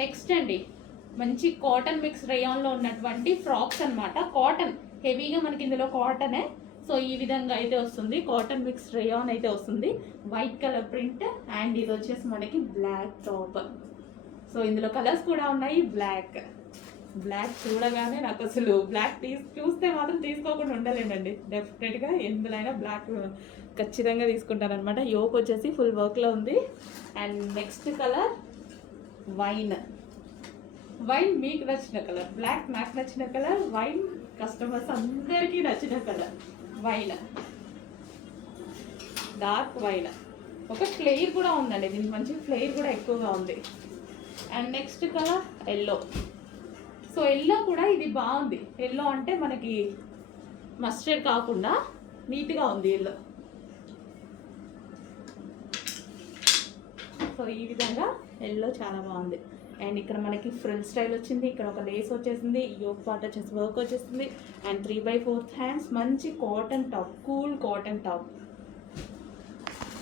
Next అండి మంచి cotton mix రేయాన్లో ఉన్నటువంటి ఫ్రాక్స్ అన్నమాట. కాటన్ హెవీగా మనకి ఇందులో కాటనే. సో ఈ విధంగా అయితే వస్తుంది, కాటన్ మిక్స్ రేయాన్ అయితే వస్తుంది. వైట్ కలర్ ప్రింట్ అండ్ ఇది వచ్చేసి మనకి బ్లాక్ టాప్. సో ఇందులో కలర్స్ కూడా ఉన్నాయి. బ్లాక్ చూడగానే నాకు అసలు బ్లాక్ చూస్తే మాత్రం తీసుకోకుండా ఉండలేనండి. డెఫినెట్గా ఎందులోనైనా బ్లాక్ ఖచ్చితంగా తీసుకుంటానమాట. యోక్ వచ్చేసి ఫుల్ వర్క్లో ఉంది. అండ్ నెక్స్ట్ కలర్ వైన్ మీకు నచ్చిన కలర్, బ్లాక్ నాకు నచ్చిన కలర్, వైన్ కస్టమర్స్ అందరికీ నచ్చిన కలర్ వైన్, డార్క్ వైన్. ఒక ఫ్లేర్ కూడా ఉందండి, దీనికి మంచి ఫ్లేర్ కూడా ఎక్కువగా ఉంది. And next colour yellow. So yellow కూడా ఇది బాగుంది. ఎల్లో అంటే మనకి మస్టర్డ్ కాకుండా నీట్గా ఉంది ఎల్లో. సో ఈ విధంగా ఎల్లో చాలా బాగుంది. అండ్ ఇక్కడ మనకి ఫ్రిల్ స్టైల్ వచ్చింది, ఇక్కడ ఒక లేస్ వచ్చేసింది, యోక్ పార్ట్ వచ్చేసి వర్క్ వచ్చేసింది. అండ్ 3/4 హ్యాండ్స్, మంచి cotton top, cool cotton top.